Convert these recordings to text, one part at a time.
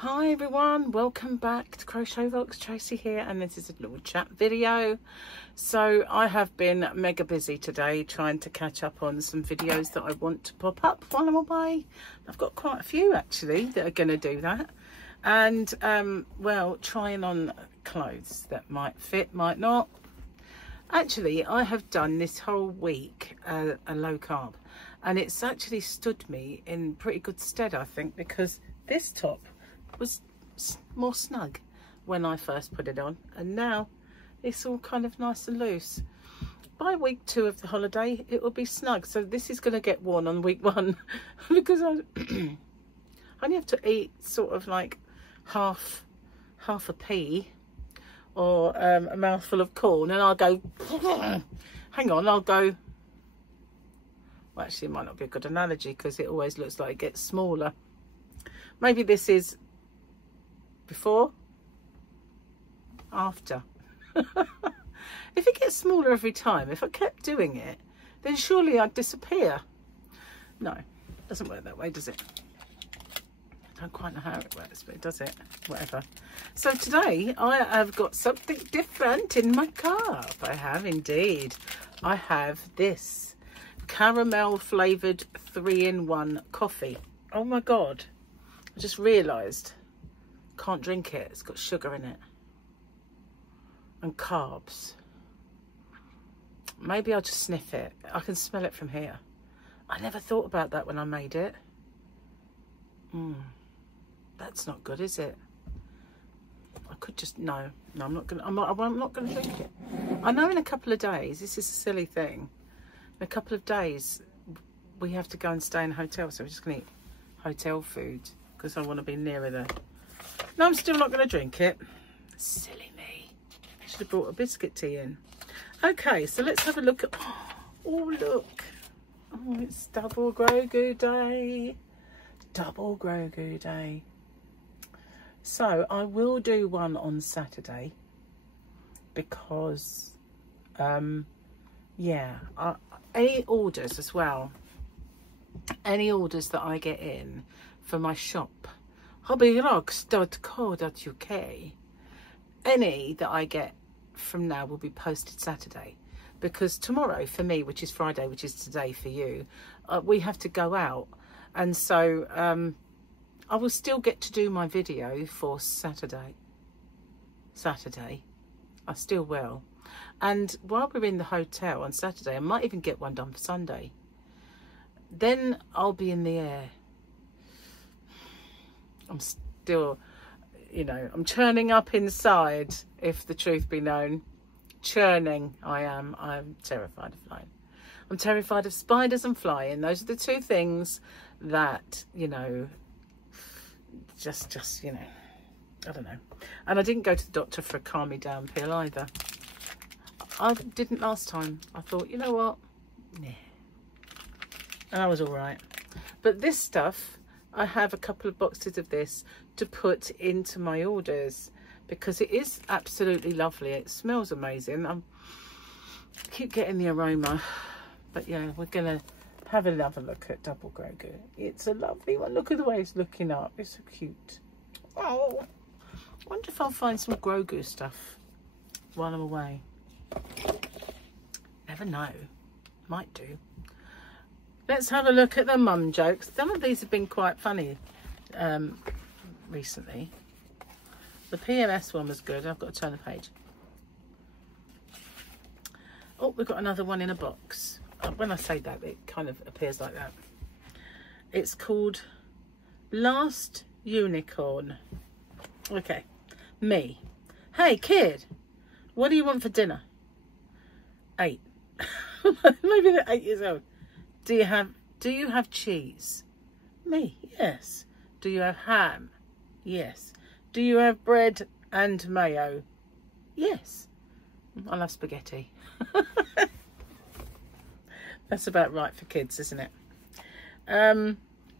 Hi everyone, welcome back to Crochet Vlogs. Tracy here, and this is a little chat video. So I have been mega busy today trying to catch up on some videos that I want to pop up while I'm away. I've got quite a few actually that are going to do that, and well, trying on clothes that might fit, might not. Actually, I have done this whole week a low carb, and it's actually stood me in pretty good stead, I think, because this top was more snug when I first put it on, and now it's all kind of nice and loose. By week 2 of the holiday it will be snug, so this is going to get worn on week 1 because I only have to eat sort of like half a pea or a mouthful of corn, and I'll go hang on, I'll go, well, actually it might not be a good analogy because it always looks like it gets smaller. Maybe this is before, after. If it gets smaller every time, if I kept doing it, then surely I'd disappear. No, it doesn't work that way, does it? I don't quite know how it works, but it does it. Whatever. So today I have got something different in my cup. I have indeed. I have this caramel flavoured 3-in-1 coffee. Oh my god, I just realised can't drink it. It's got sugar in it and carbs. Maybe I'll just sniff it. I can smell it from here. I never thought about that when I made it. That's not good, is it? I could just, no, I'm not gonna, I'm not gonna drink it. I know in a couple of days, this is a silly thing, in a couple of days we have to go and stay in a hotel, so we're just gonna eat hotel food because I want to be nearer the... No, I'm still not going to drink it. Silly me. Should have brought a biscuit tea in. Okay, so let's have a look at... Oh, look. Oh, it's double Grogu day. Double Grogu day. So I will do one on Saturday because, yeah, any orders as well. Any orders that I get in for my shop, hobbyrocks.co.uk, any that I get from now will be posted Saturday, because tomorrow for me, which is Friday, which is today for you, we have to go out, and so I will still get to do my video for Saturday. I still will, and while we're in the hotel on Saturday, I might even get one done for Sunday. Then I'll be in the air. I'm still, you know, I'm churning up inside, if the truth be known. Churning, I am. I'm terrified of flying. I'm terrified of spiders and flying. Those are the two things that, you know, just, you know, I don't know. And I didn't go to the doctor for a calm me down pill either. I didn't last time. I thought, you know what? Yeah. And I was all right. But this stuff, I have a couple of boxes of this to put into my orders because it is absolutely lovely. It smells amazing. I keep getting the aroma. But yeah, we're going to have another look at Double Grogu. It's a lovely one. Look at the way it's looking up. It's so cute. Oh, I wonder if I'll find some Grogu stuff while I'm away. Never know. Might do. Let's have a look at the mum jokes. Some of these have been quite funny recently. The PMS one was good. I've got to turn the page. Oh, we've got another one in a box. When I say that, it kind of appears like that. It's called Last Unicorn. Okay. Me. Hey, kid. What do you want for dinner? 8. Maybe they're 8 years old. Do you have cheese? Me, yes. Do you have ham? Yes. Do you have bread and mayo? Yes. I love spaghetti. That's about right for kids, isn't it?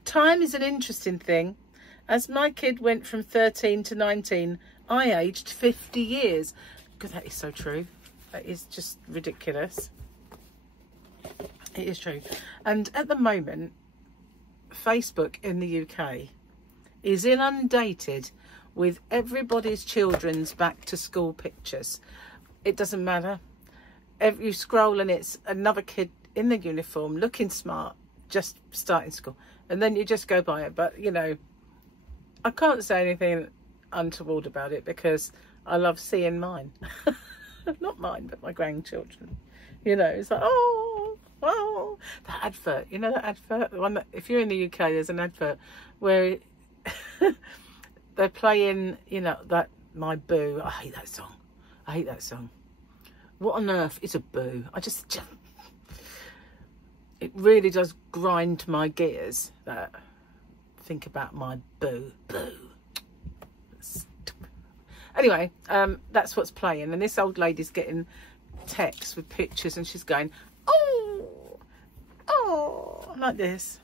Time is an interesting thing. As my kid went from 13 to 19, I aged 50 years. God, that is so true. That is just ridiculous. It is true. And at the moment, Facebook in the UK is inundated with everybody's children's back to school pictures. It doesn't matter. You scroll and it's another kid in the uniform, looking smart, just starting school. And then you just go by it. But, you know, I can't say anything untoward about it because I love seeing mine. Not mine, but my grandchildren. You know, it's like, oh, wow. That advert, you know that advert? The one that, if you're in the UK, there's an advert where they're playing, you know, that My Boo. I hate that song. I hate that song. What on earth is a boo? It really does grind my gears that think about my boo. Anyway, that's what's playing, and this old lady's getting texts with pictures and she's going, oh, like this.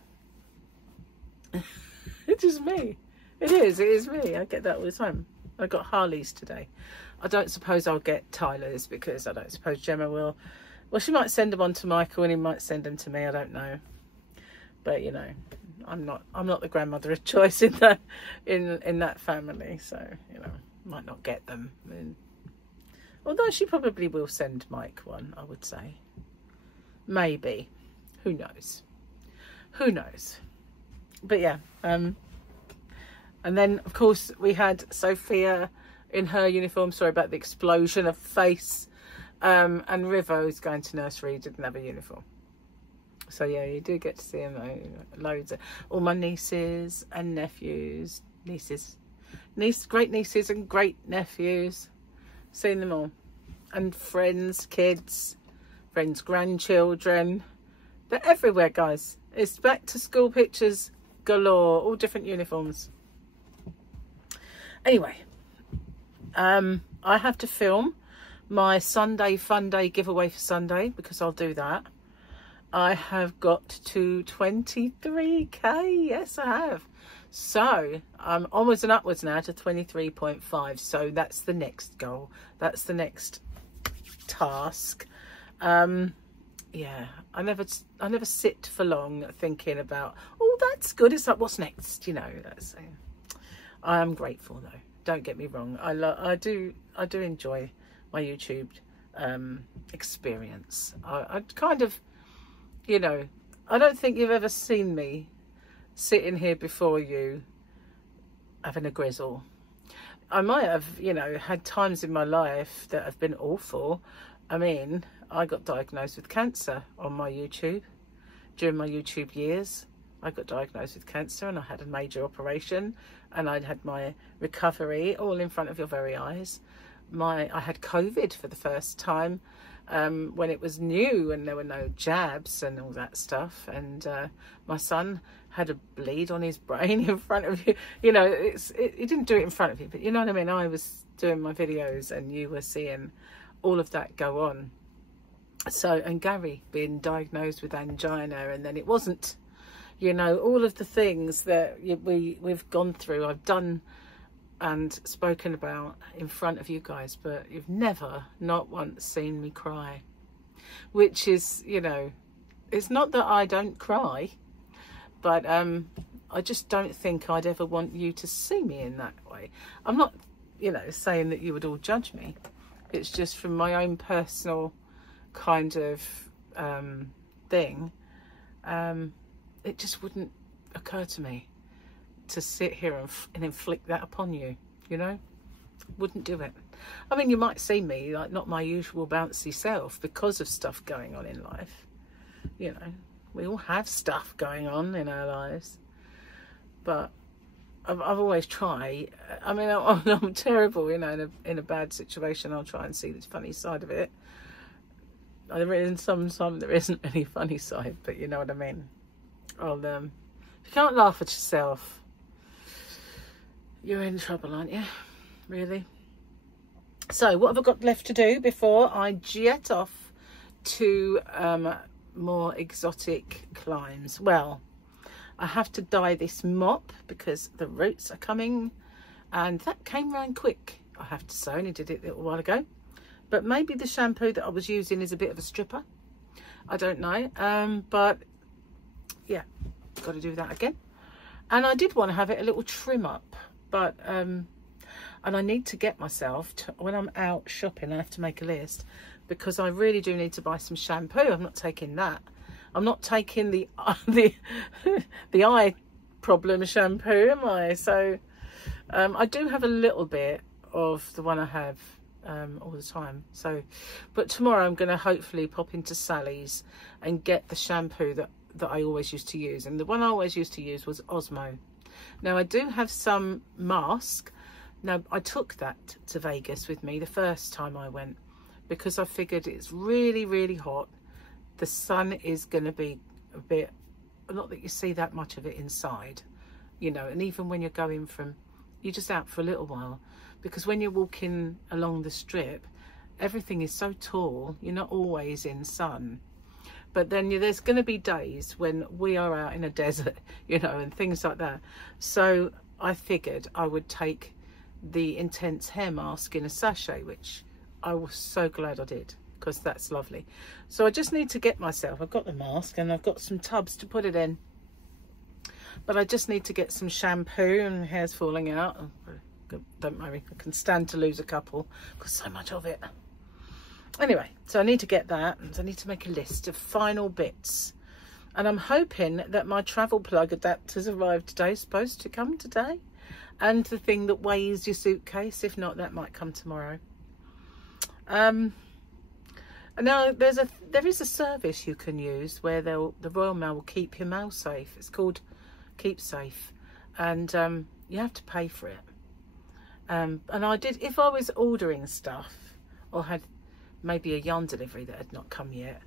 It's just me. It is me. I get that all the time. I got Harley's today. I don't suppose I'll get Tyler's because I don't suppose Gemma will. Well, she might send them on to Michael and he might send them to me. I don't know. But, you know, I'm not the grandmother of choice in that family. So, you know, might not get them. Although she probably will send Mike one, I would say. Maybe. Who knows? Who knows? But yeah. And then, of course, we had Sophia in her uniform. Sorry about the explosion of face. And Rivo's going to nursery, didn't have a uniform. So yeah, you do get to see them loads of all my nieces and nephews, great nieces and great nephews, seen them all, and friends, kids, friends, grandchildren. They're everywhere, guys. It's back to school pictures galore, all different uniforms. Anyway, I have to film my Sunday Fun Day giveaway for Sunday because I'll do that. I have got to 23k. Yes, I have. So I'm onwards and upwards now to 23.5. So that's the next goal. That's the next task. Yeah, I never sit for long thinking about, oh, that's good. It's like, what's next? You know, that's. I am grateful though. Don't get me wrong. I do enjoy my YouTube experience. I kind of, you know, I don't think you've ever seen me sitting here before you having a grizzle. I might have, you know, had times in my life that have been awful. I mean, I got diagnosed with cancer on my YouTube. During my YouTube years, I got diagnosed with cancer and I had a major operation and I'd had my recovery all in front of your very eyes. I had COVID for the first time when it was new and there were no jabs and all that stuff. And my son had a bleed on his brain in front of you. You know, he didn't do it in front of you, but you know what I mean? I was doing my videos and you were seeing all of that go on. So, and Gary being diagnosed with angina, and then it wasn't, you know, all of the things that we've gone through, I've done and spoken about in front of you guys, but you've never, not once, seen me cry, which is, you know, it's not that I don't cry, but I just don't think I'd ever want you to see me in that way. I'm not, you know, saying that you would all judge me. It's just from my own personal kind of thing. It just wouldn't occur to me to sit here and inflict that upon you, you know. Wouldn't do it. I mean, you might see me like not my usual bouncy self because of stuff going on in life. You know, we all have stuff going on in our lives, but I've always tried. I mean, I'm terrible, you know, in a bad situation. I'll try and see the funny side of it. There is sometimes there isn't any funny side, but you know what I mean. If you can't laugh at yourself, you're in trouble, aren't you? Really? So what have I got left to do before I jet off to more exotic climbs? Well, I have to dye this mop because the roots are coming, and that came round quick, I have to say. I only did it a little while ago, but maybe the shampoo that I was using is a bit of a stripper. I don't know, but yeah, got to do that again. And I did want to have it a little trim up, but and I need to get myself to, when I'm out shopping, I have to make a list, because I really do need to buy some shampoo. I'm not taking that. I'm not taking the the eye problem shampoo, am I? So I do have a little bit of the one I have all the time. So, but tomorrow I'm going to hopefully pop into Sally's and get the shampoo that I always used to use. And the one I always used to use was Osmo. Now I do have some mask. Now I took that to Vegas with me the first time I went, because I figured it's really, really hot. The sun is going to be a bit, not that you see that much of it inside, you know, and even when you're going from, you're just out for a little while, because when you're walking along the strip, everything is so tall, you're not always in sun. But then there's going to be days when we are out in a desert, you know, and things like that. So I figured I would take the intense hair mask in a sachet, which I was so glad I did, because that's lovely. So I just need to get myself, I've got the mask and I've got some tubs to put it in, but I just need to get some shampoo, and hair's falling out. Don't worry, I can stand to lose a couple because so much of it. Anyway, so I need to get that, and I need to make a list of final bits. And I'm hoping that my travel plug adapter's arrived today. It's supposed to come today. And the thing that weighs your suitcase, if not, that might come tomorrow. Now there is a service you can use where the Royal Mail will keep your mail safe. It's called Keep Safe, and you have to pay for it. And I did, if I was ordering stuff or had maybe a yarn delivery that had not come yet,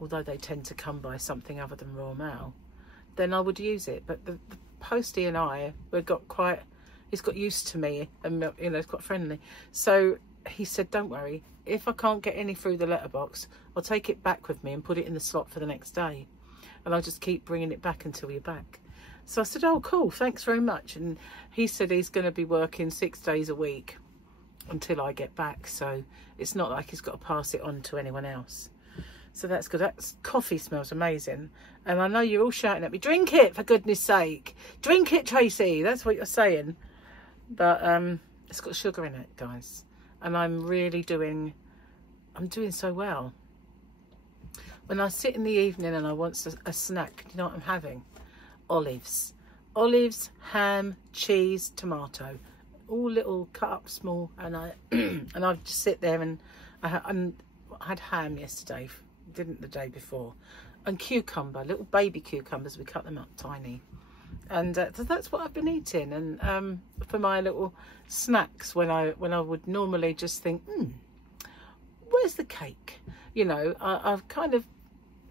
although they tend to come by something other than Royal Mail, then I would use it. But the postie and I, he's got used to me, and you know, it's quite friendly. So he said, don't worry, if I can't get any through the letterbox, I'll take it back with me and put it in the slot for the next day, and I'll just keep bringing it back until you're back. So I said, oh cool, thanks very much. And he said he's going to be working 6 days a week until I get back, so it's not like he's got to pass it on to anyone else. So that's good. That coffee smells amazing, and I know you're all shouting at me, drink it, for goodness sake, drink it, Tracy. That's what you're saying, but it's got sugar in it, guys, and I'm doing so well. When I sit in the evening and I want a snack, you know what I'm having? Olives, ham, cheese, tomato, all little cut up small, and I and I just sit there, and I had ham yesterday, didn't the day before, and cucumber, little baby cucumbers, we cut them up tiny, and so that's what I've been eating. And for my little snacks, when I would normally just think, where's the cake, you know, I've kind of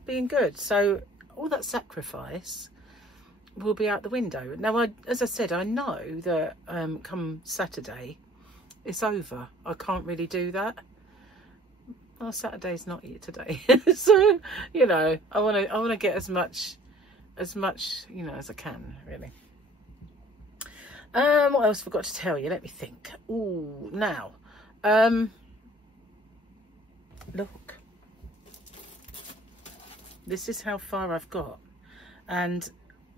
been good. So all that sacrifice will be out the window. Now, as I said, I know that come Saturday it's over. I can't really do that. Well, Saturday's not here today. So, you know, I want to get as much, you know, as I can, really. What else forgot to tell you? Let me think. Ooh, now, look. This is how far I've got. And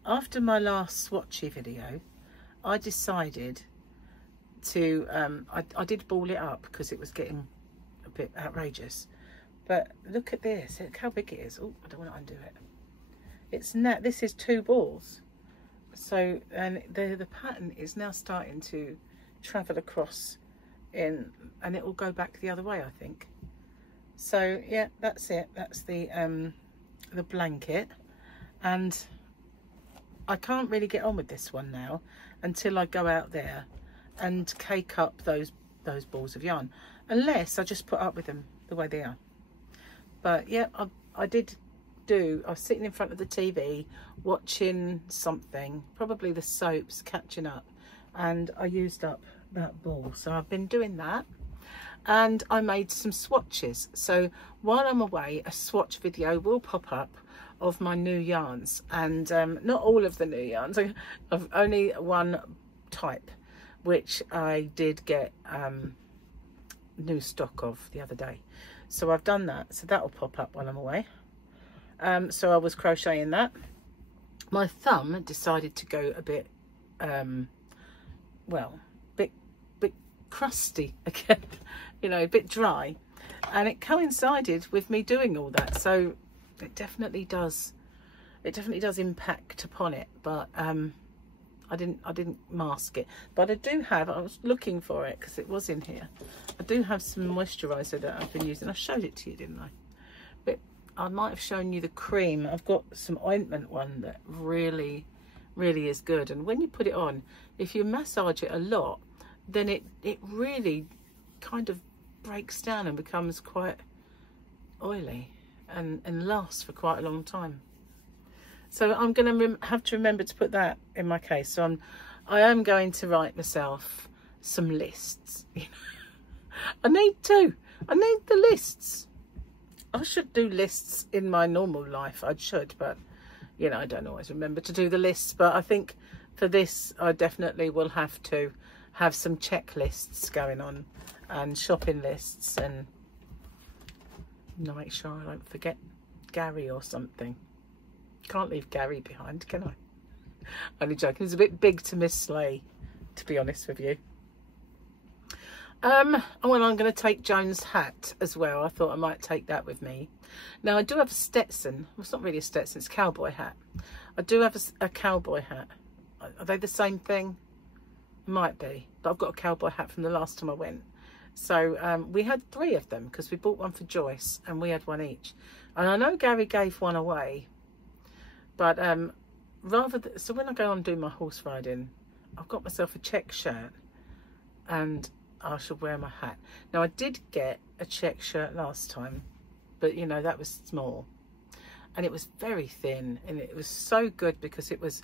after my last swatchy video, I decided to, I did ball it up because it was getting a bit outrageous. But look at this, look how big it is. Oh, I don't want to undo it. It's now, this is 2 balls. So, and the pattern is now starting to travel across in, and it will go back the other way, I think. So yeah, that's it. That's the blanket, and I can't really get on with this one now until I go out there and cake up those balls of yarn, unless I just put up with them the way they are. But yeah, I was sitting in front of the TV watching something, probably the soaps, catching up, and I used up that ball. So I've been doing that, and I made some swatches. So while I'm away, a swatch video will pop up of my new yarns, and not all of the new yarns. I've only one type, which I did get new stock of the other day. So I've done that, so that will pop up while I'm away. So I was crocheting that, my thumb decided to go a bit, well, bit crusty again, you know, a bit dry, and it coincided with me doing all that. So it definitely does impact upon it, but I didn't mask it. But I do have, I was looking for it because it was in here, I do have some moisturizer that I've been using. I showed it to you, didn't I? But I might have shown you the cream. I've got some ointment one that really is good, and when you put it on, if you massage it a lot, then it really kind of breaks down and becomes quite oily and lasts for quite a long time. So I'm going to have to remember to put that in my case. So I am going to write myself some lists. I need the lists. I should do lists in my normal life. I should, but you know, I don't always remember to do the lists. But I think for this, I definitely will have to have some checklists going on and shopping lists, and make sure I don't forget Gary or something. Can't leave Gary behind, can I? Only joking. It's a bit big to miss Slay, to be honest with you. Well, I'm going to take Joan's hat as well. I thought I might take that with me. Now, I do have a Stetson. Well, it's not really a Stetson, it's a cowboy hat. I do have a cowboy hat. Are they the same thing? Might be. But I've got a cowboy hat from the last time I went. So we had 3 of them because we bought one for Joyce and we had one each. And I know Gary gave one away. But so when I go on and do my horse riding, I've got myself a check shirt and I shall wear my hat. Now, I did get a check shirt last time, but you know, that was small and it was very thin, and it was so good because it was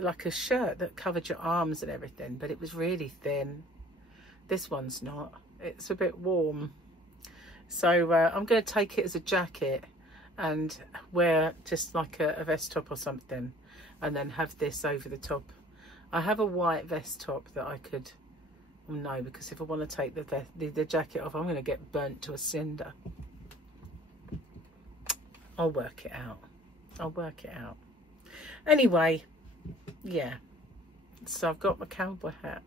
like a shirt that covered your arms and everything, but it was really thin. This one's not. It's a bit warm. So I'm going to take it as a jacket and wear just like a vest top or something, and then have this over the top. I have a white vest top that I could, no, because if I want to take the jacket off, I'm going to get burnt to a cinder. I'll work it out. I'll work it out. Anyway, yeah. So I've got my cowboy hat.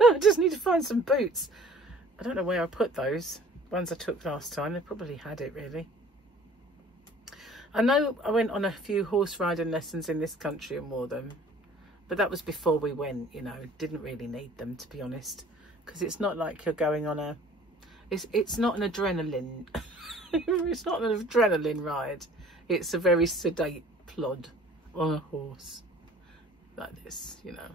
I just need to find some boots. I don't know where I put those. Ones I took last time. They probably had it, really. I know I went on a few horse riding lessons in this country and wore them, but that was before we went, you know. Didn't really need them, to be honest, because it's not like you're going on a, it's not an adrenaline, it's not an adrenaline ride. It's a very sedate plod on a horse like this, you know.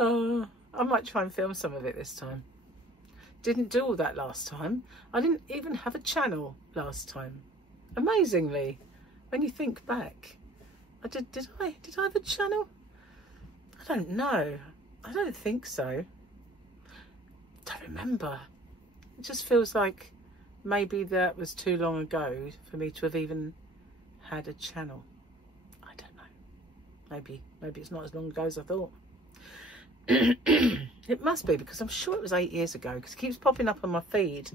I might try and film some of it this time. Didn't do all that last time. I didn't even have a channel last time. Amazingly, when you think back, did I have a channel? I don't know. I don't think so. Don't remember. It just feels like maybe that was too long ago for me to have even had a channel. I don't know. Maybe it's not as long ago as I thought. It must be, because I'm sure it was 8 years ago, because it keeps popping up on my feed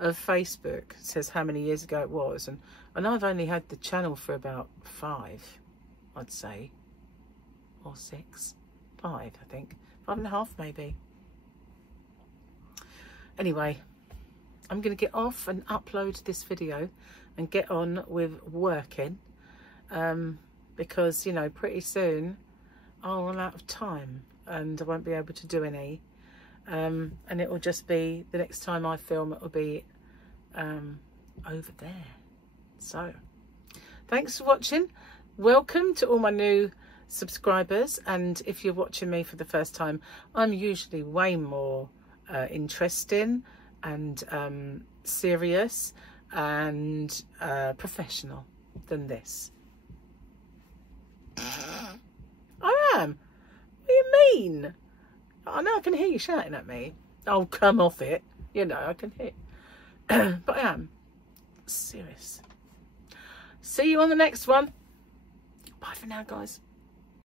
of Facebook. It says how many years ago it was, and I've only had the channel for about 5, I'd say, or 6, 5, I think, 5.5 maybe. Anyway, I'm going to get off and upload this video and get on with working, because, you know, pretty soon I'll run out of time and I won't be able to do any, and it will just be, the next time I film, it will be over there. So thanks for watching. Welcome to all my new subscribers, and if you're watching me for the first time, I'm usually way more interesting and serious and professional than this. I am. What do you mean? I know I can hear you shouting at me. Oh, come off it. You know, I can hear. But I am serious. See you on the next one. Bye for now, guys.